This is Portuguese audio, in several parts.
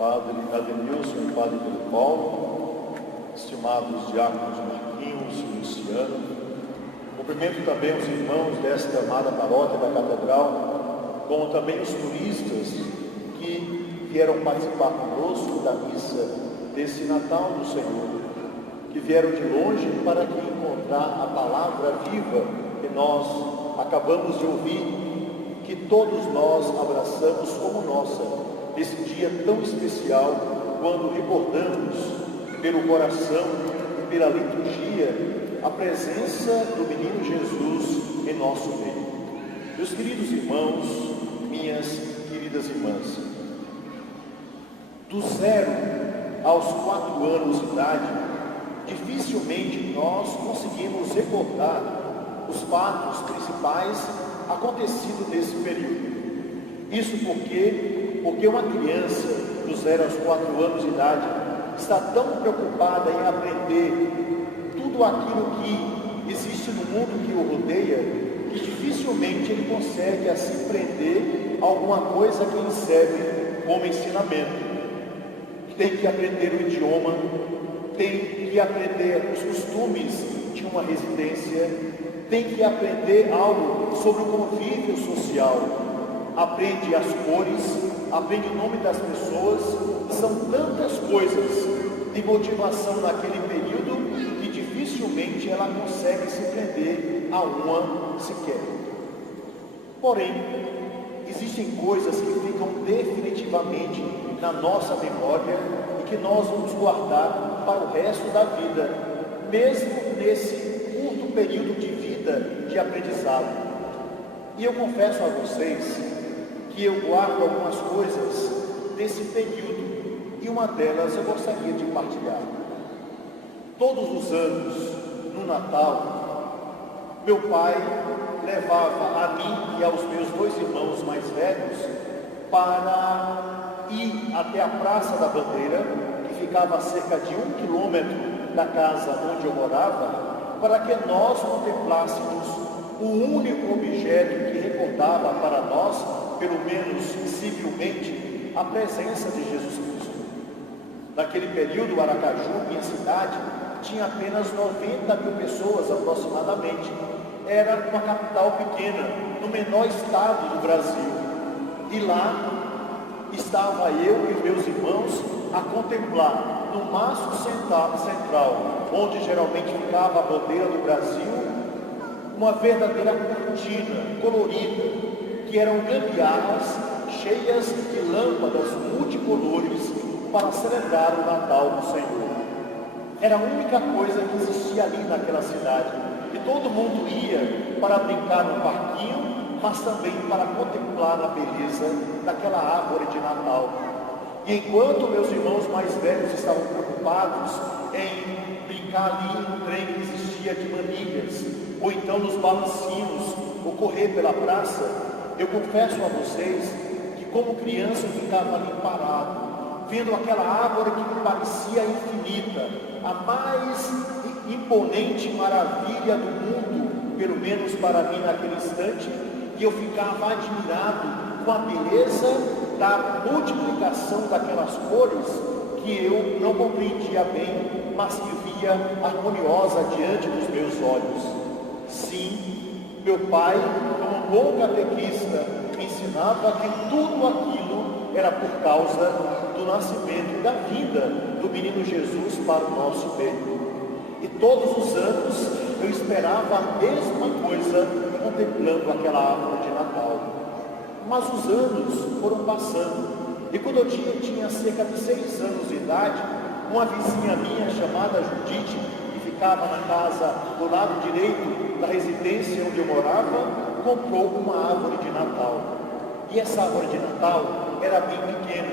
Padre Adenilson e Padre Pedro Paulo, estimados diáconos Marquinhos e Luciano, cumprimento também os irmãos desta amada paróquia da Catedral, como também os turistas que vieram participar conosco da missa desse Natal do Senhor, que vieram de longe para aqui encontrar a palavra viva que nós acabamos de ouvir, que todos nós abraçamos como nossa, nesse dia tão especial, quando recordamos pelo coração e pela liturgia a presença do menino Jesus em nosso meio. Meus queridos irmãos, minhas queridas irmãs, do 0 aos 4 anos de idade, dificilmente nós conseguimos recordar os fatos principais acontecidos nesse período. Isso porque uma criança do 0 aos 4 anos de idade está tão preocupada em aprender tudo aquilo que existe no mundo que o rodeia, que dificilmente ele consegue assim prender alguma coisa que lhe serve como ensinamento. Tem que aprender o idioma, tem que aprender os costumes de uma residência, tem que aprender algo sobre o convívio social, aprende as cores, aprende o nome das pessoas. São tantas coisas de motivação naquele período que dificilmente ela consegue se prender a uma sequer. Porém, existem coisas que ficam definitivamente na nossa memória e que nós vamos guardar para o resto da vida, mesmo nesse curto período de vida de aprendizado. E eu confesso a vocês que eu guardo algumas coisas desse período, e uma delas eu gostaria de partilhar. Todos os anos, no Natal, meu pai levava a mim e aos meus 2 irmãos mais velhos para ir até a Praça da Bandeira, que ficava a cerca de 1 quilômetro da casa onde eu morava, para que nós contemplássemos o único objeto que recordava para nós, pelo menos civilmente, a presença de Jesus Cristo. Naquele período, Aracaju, minha cidade, tinha apenas 90 mil pessoas aproximadamente. Era uma capital pequena, no menor estado do Brasil. E lá estava eu e meus irmãos a contemplar, no mastro central, onde geralmente ficava a bandeira do Brasil, uma verdadeira cortina colorida, que eram gambiarras cheias de lâmpadas multicolores para celebrar o Natal do Senhor. Era a única coisa que existia ali naquela cidade, e todo mundo ia para brincar no parquinho, mas também para contemplar a beleza daquela árvore de Natal. E enquanto meus irmãos mais velhos estavam preocupados em brincar ali no trem que existia de manilhas, ou então nos balancinhos, ou correr pela praça, eu confesso a vocês que como criança eu ficava ali parado, vendo aquela árvore que me parecia infinita, a mais imponente maravilha do mundo, pelo menos para mim naquele instante, e eu ficava admirado com a beleza da multiplicação daquelas cores que eu não compreendia bem, mas que via harmoniosa diante dos meus olhos. Sim, meu pai, como bom catequista, me ensinava que tudo aquilo era por causa do nascimento e da vinda do menino Jesus para o nosso meio. E todos os anos eu esperava a mesma coisa contemplando aquela árvore de Natal. Mas os anos foram passando, e quando eu tinha cerca de 6 anos de idade, uma vizinha minha chamada Judite, que ficava na casa do lado direito da residência onde eu morava, comprou uma árvore de Natal. E essa árvore de Natal era bem pequena,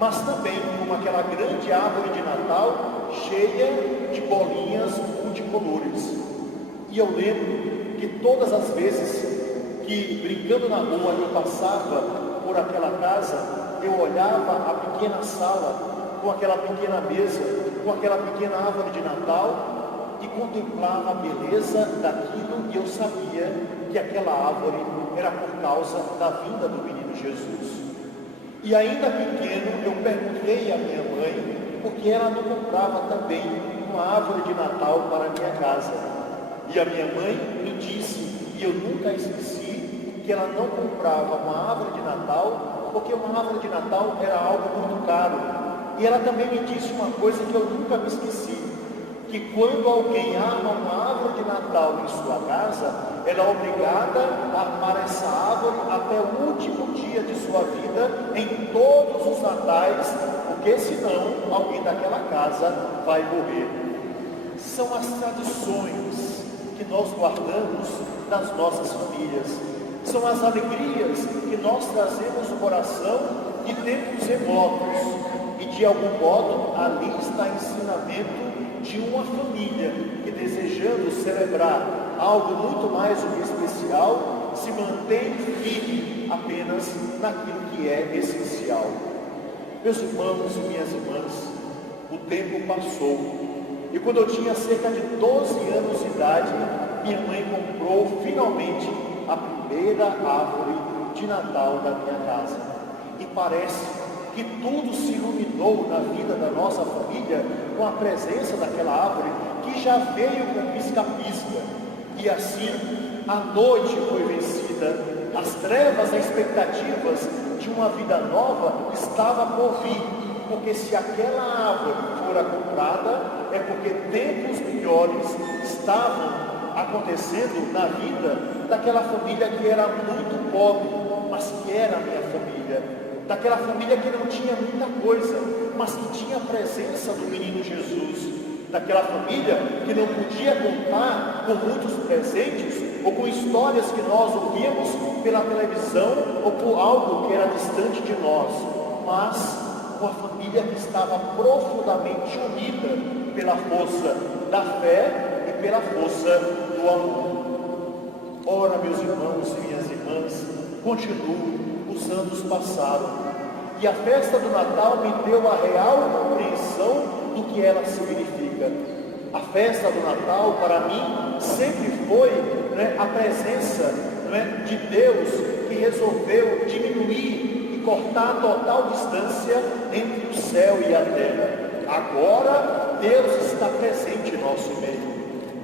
mas também como aquela grande árvore de Natal, cheia de bolinhas multicolores. E eu lembro que todas as vezes que, brincando na rua, eu passava por aquela casa, eu olhava a pequena sala, com aquela pequena mesa, com aquela pequena árvore de Natal, e contemplava a beleza daquilo, e eu sabia que aquela árvore era por causa da vinda do menino Jesus. E ainda pequeno eu perguntei à minha mãe porque ela não comprava também uma árvore de Natal para a minha casa. E a minha mãe me disse, e eu nunca esqueci, que ela não comprava uma árvore de Natal porque uma árvore de Natal era algo muito caro. E ela também me disse uma coisa que eu nunca me esqueci, que quando alguém arma uma árvore de Natal em sua casa, ela é obrigada a armar essa árvore até o último dia de sua vida, em todos os natais, porque senão alguém daquela casa vai morrer. São as tradições que nós guardamos das nossas famílias, são as alegrias que nós trazemos no coração de tempos remotos, e de algum modo ali está o ensinamento de uma família que, desejando celebrar algo muito mais do que especial, se mantém firme apenas naquilo que é essencial. Meus irmãos e minhas irmãs, o tempo passou, e quando eu tinha cerca de 12 anos de idade, minha mãe comprou finalmente a primeira árvore de Natal da minha casa. E parece que tudo se iluminou na vida da nossa família com a presença daquela árvore que já veio com pisca-pisca. E assim, a noite foi vencida, as trevas e expectativas de uma vida nova estavam por vir, porque se aquela árvore fora comprada, é porque tempos melhores estavam acontecendo na vida daquela família que era muito pobre, mas que era a minha família. Daquela família que não tinha muita coisa, mas que tinha a presença do menino Jesus. Daquela família que não podia contar com muitos presentes, ou com histórias que nós ouvíamos pela televisão, ou por algo que era distante de nós, mas com a família que estava profundamente unida pela força da fé e pela força do amor. Ora, meus irmãos e minhas irmãs, continuo. Os anos passaram, e a festa do Natal me deu a real compreensão do que ela significa. A festa do Natal, para mim, sempre foi a presença de Deus, que resolveu diminuir e cortar a total distância entre o céu e a terra. Agora, Deus está presente em nosso meio.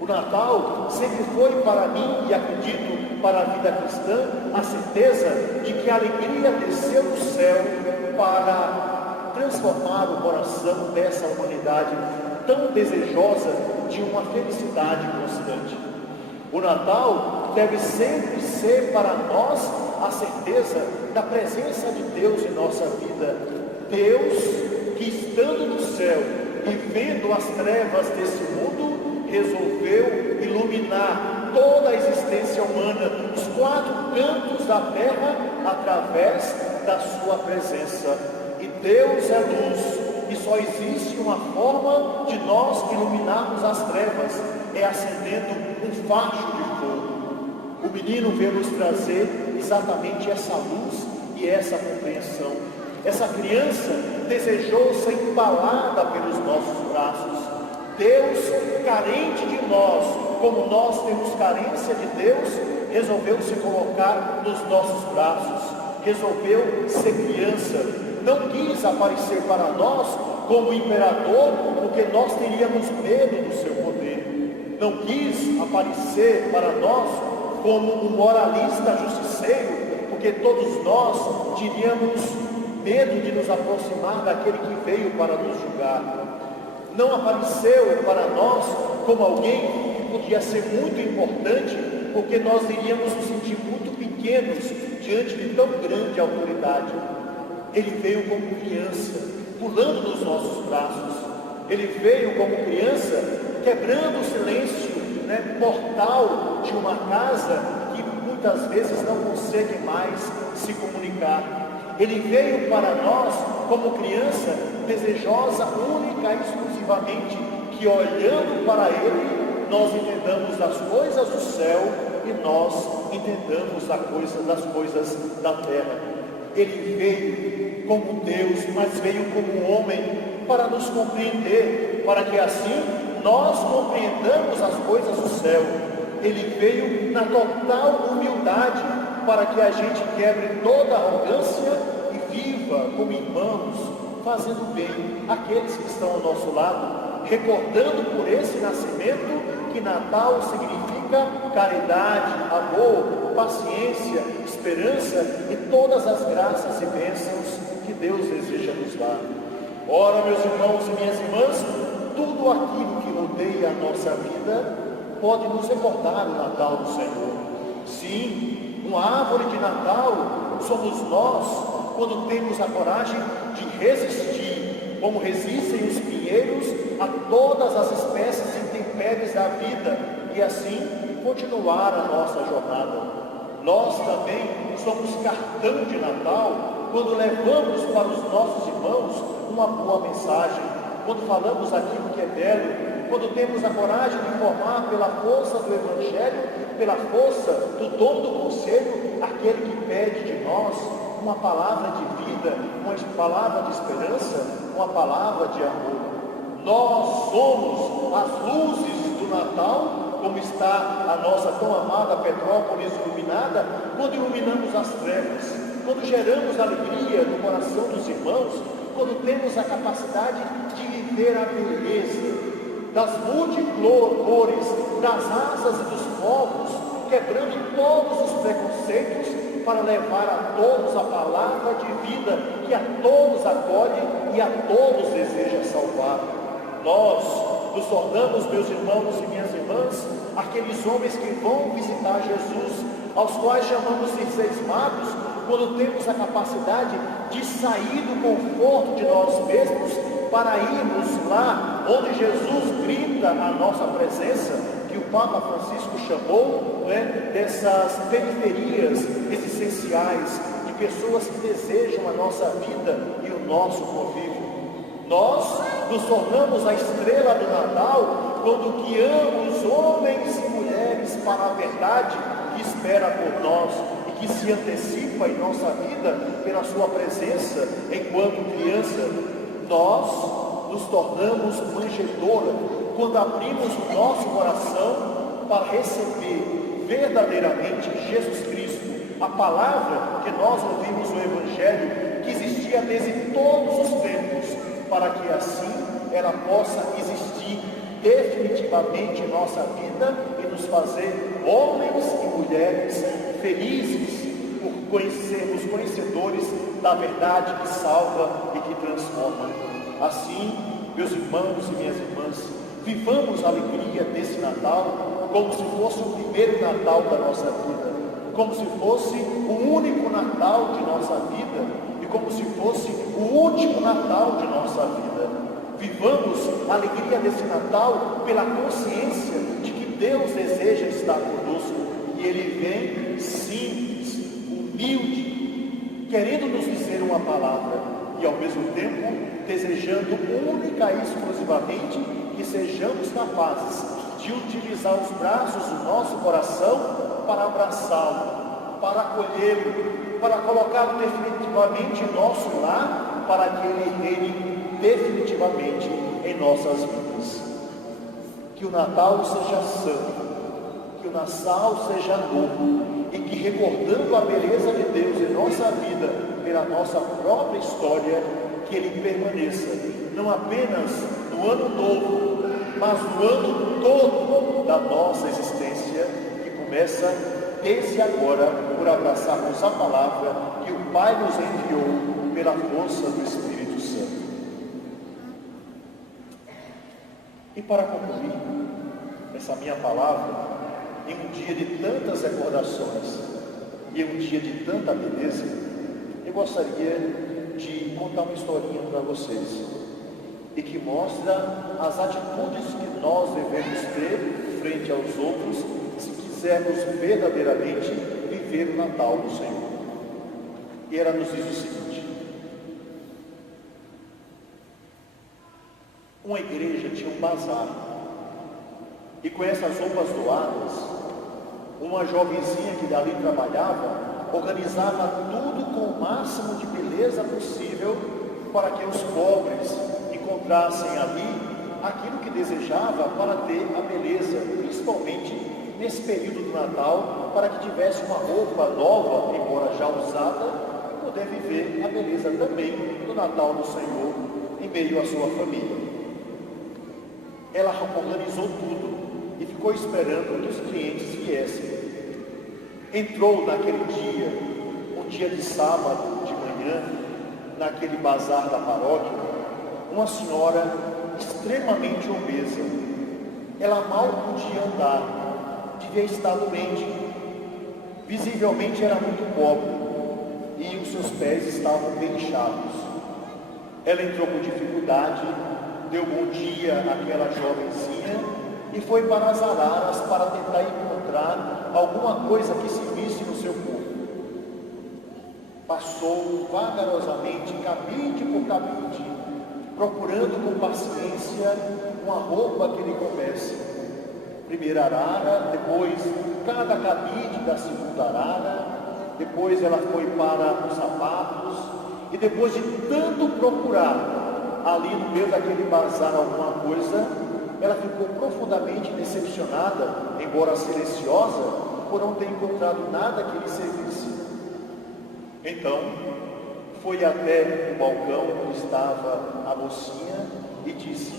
O Natal sempre foi para mim, e acredito para a vida cristã, a certeza de que a alegria desceu do céu para transformar o coração dessa humanidade tão desejosa de uma felicidade constante. O Natal deve sempre ser para nós a certeza da presença de Deus em nossa vida. Deus que, estando no céu e vendo as trevas desse mundo, resolveu iluminar toda a existência humana, os 4 cantos da terra, através da sua presença. E Deus é luz, e só existe uma forma de nós iluminarmos as trevas, é acendendo um facho de fogo. O menino veio nos trazer exatamente essa luz e essa compreensão. Essa criança desejou ser embalada pelos nossos braços. Deus, carente de nós, como nós temos carência de Deus, resolveu se colocar nos nossos braços, resolveu ser criança, não quis aparecer para nós como imperador, porque nós teríamos medo do seu poder, não quis aparecer para nós como um moralista justiceiro, porque todos nós teríamos medo de nos aproximar daquele que veio para nos julgar. Não apareceu para nós como alguém que podia ser muito importante, porque nós iríamos nos sentir muito pequenos diante de tão grande autoridade. Ele veio como criança, pulando nos nossos braços. Ele veio como criança, quebrando o silêncio mortal de uma casa que muitas vezes não consegue mais se comunicar. Ele veio para nós como criança, desejosa única e exclusivamente que, olhando para Ele, nós entendamos as coisas do céu e nós entendamos das coisas da terra. Ele veio como Deus, mas veio como homem para nos compreender, para que assim nós compreendamos as coisas do céu. Ele veio na total humildade, para que a gente quebre toda a arrogância e viva viva como irmãos, fazendo bem àqueles que estão ao nosso lado, recordando por esse nascimento que Natal significa caridade, amor, paciência, esperança e todas as graças e bênçãos que Deus deseja nos dar. Ora, meus irmãos e minhas irmãs, tudo aquilo que rodeia a nossa vida pode nos recordar o Natal do Senhor. Sim, uma árvore de Natal somos nós quando temos a coragem de resistir, como resistem os pinheiros a todas as espécies de intempéries da vida, e assim continuar a nossa jornada. Nós também somos cartão de Natal quando levamos para os nossos irmãos uma boa mensagem, quando falamos aquilo que é belo, quando temos a coragem de informar pela força do Evangelho, pela força do dom do conselho, aquele que pede de nós uma palavra de vida, uma palavra de esperança, uma palavra de amor. Nós somos as luzes do Natal, como está a nossa tão amada Petrópolis iluminada, quando iluminamos as trevas, quando geramos alegria no coração dos irmãos, quando temos a capacidade de viver a beleza das multicores, das asas e dos povos, quebrando todos os preconceitos para levar a todos a palavra de vida que a todos acolhe e a todos deseja salvar. Nós nos tornamos, meus irmãos e minhas irmãs, aqueles homens que vão visitar Jesus, aos quais chamamos de seis magos, quando temos a capacidade de sair do conforto de nós mesmos para irmos lá onde Jesus brinda a nossa presença, que o Papa Francisco chamou, dessas periferias existenciais, de pessoas que desejam a nossa vida e o nosso convívio. Nós nos tornamos a estrela do Natal quando guiamos homens e mulheres para a verdade que espera por nós e que se antecipa em nossa vida pela sua presença enquanto criança. Nós nos tornamos manjedoura quando abrimos o nosso coração para receber verdadeiramente Jesus Cristo, a palavra que nós ouvimos no Evangelho, que existia desde todos os tempos, para que assim ela possa existir definitivamente em nossa vida e nos fazer homens e mulheres felizes por sermos conhecedores da verdade que salva e que transforma. Assim, meus irmãos e minhas irmãs, vivamos a alegria desse Natal como se fosse o primeiro Natal da nossa vida, como se fosse o único Natal de nossa vida e como se fosse o último Natal de nossa vida. Vivamos a alegria desse Natal pela consciência de que Deus deseja estar conosco e Ele vem simples, humilde, querendo nos dizer uma palavra e ao mesmo tempo desejando única e exclusivamente que sejamos capazes de utilizar os braços do nosso coração para abraçá-lo, para acolhê-lo, para colocá-lo definitivamente em nosso lar, para que Ele reine definitivamente em nossas vidas. Que o Natal seja santo, que o Natal seja novo e que, recordando a beleza de Deus em nossa vida, pela nossa própria história, que Ele permaneça, não apenas no ano novo, mas no ano todo da nossa existência, que começa desde agora por abraçarmos a palavra que o Pai nos enviou pela força do Espírito Santo. E para concluir essa minha palavra, em um dia de tantas recordações e em um dia de tanta beleza, eu gostaria de contar uma historinha para vocês e que mostra as atitudes que nós devemos ter frente aos outros se quisermos verdadeiramente viver o Natal do Senhor. E ela nos diz o seguinte: uma igreja tinha um bazar e com essas roupas doadas, uma jovenzinha que dali trabalhava organizava tudo com o máximo de beleza possível para que os pobres encontrassem ali aquilo que desejava para ter a beleza, principalmente nesse período do Natal, para que tivesse uma roupa nova, embora já usada, e poder viver a beleza também do Natal do Senhor em meio à sua família. Ela organizou tudo e ficou esperando que os clientes viessem. Entrou naquele dia, um dia de sábado de manhã, naquele bazar da paróquia, uma senhora extremamente obesa. Ela mal podia andar, devia estar doente, visivelmente era muito pobre e os seus pés estavam bem inchados. Ela entrou com dificuldade, deu bom dia àquela jovenzinha e foi para as araras para tentar encontrar alguma coisa que servisse no seu corpo. Passou vagarosamente, cabide por cabide, procurando com paciência uma roupa que lhe coubesse. Primeira arara, depois cada cabide da segunda arara, depois ela foi para os sapatos, e depois de tanto procurar ali no meio daquele bazar alguma coisa, ela ficou profundamente decepcionada, embora silenciosa, por não ter encontrado nada que lhe servisse. Então, foi até o balcão onde estava a mocinha e disse: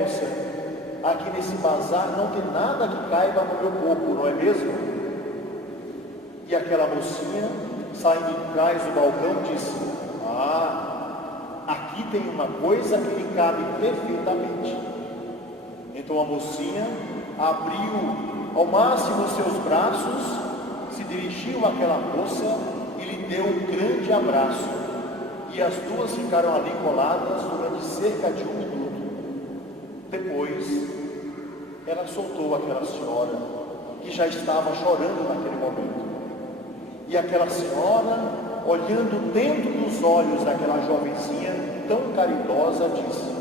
moça, aqui nesse bazar não tem nada que caiba no meu corpo, não é mesmo? E aquela mocinha, saindo de trás do balcão, disse: aqui tem uma coisa que lhe cabe perfeitamente. Então a mocinha abriu ao máximo os seus braços, se dirigiu àquela moça e lhe deu um grande abraço. E as duas ficaram ali coladas durante cerca de 1 minuto. Depois, ela soltou aquela senhora, que já estava chorando naquele momento. E aquela senhora, olhando dentro dos olhos daquela jovenzinha tão caridosa, disse: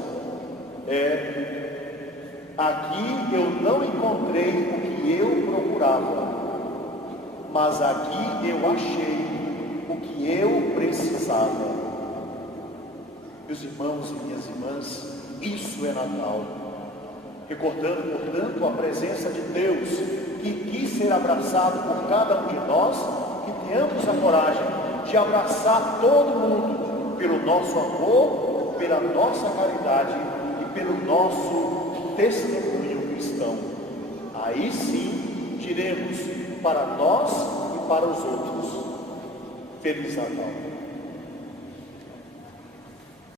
aqui eu não encontrei o que eu procurava, mas aqui eu achei o que eu precisava. Meus irmãos e minhas irmãs, isso é Natal. Recordando, portanto, a presença de Deus, que quis ser abraçado por cada um de nós, que tenhamos a coragem de abraçar todo mundo pelo nosso amor, pela nossa caridade e pelo nosso testemunho cristão. Aí sim diremos para nós e para os outros: Feliz Natal.